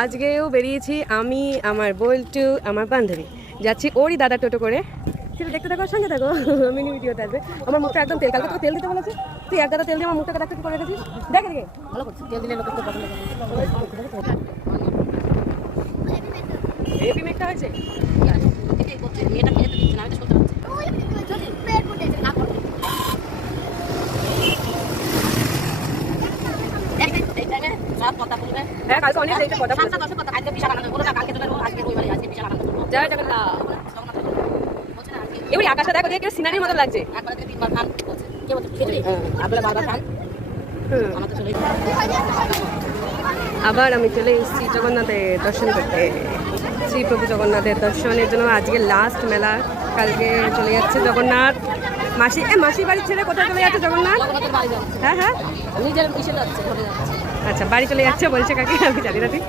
আজকেও বেরিয়েছি আমি, আমার বল্টু, আমার বান্ধবী, যাচ্ছি ওরই দাদা টোটো করে। সেটা দেখতে থাকো, সঙ্গে থাকো, মিনি ভিডিওতে আসবে। আমার মুখটা একদম তেল, কালকে তোকে তেল দিতে বলেছি, তুই এক গাদা তেল দিয়ে আমার মুখটাকে দেখতে করে রেখেছিস। দেখে দেখে ভালো করছিস, তেল দিলে লোকের খুব পছন্দ করে। হেভি মেকটা হয়েছে। হ্যাঁ, কালকে অনেক লেটে কথা বলছি। জয় জগন্নাথ। এবারে আকাশটা দেখো, দেখে সিনারির মতো লাগছে। আবার আমি চলে এসেছি জগন্নাথের দর্শন করতে। শ্রী প্রভু জগন্নাথের দর্শনের জন্য আজকে লাস্ট মেলা। কালকে চলে যাচ্ছে জগন্নাথ। মাসি মাসির বাড়ি ছেড়ে কোথায় চলে যাচ্ছে জগন্নাথ? হ্যাঁ হ্যাঁ, নিজের যাচ্ছে। আচ্ছা, বাড়ি চলে যাচ্ছে বলছে কাকে, আমি জানি না ঠিক।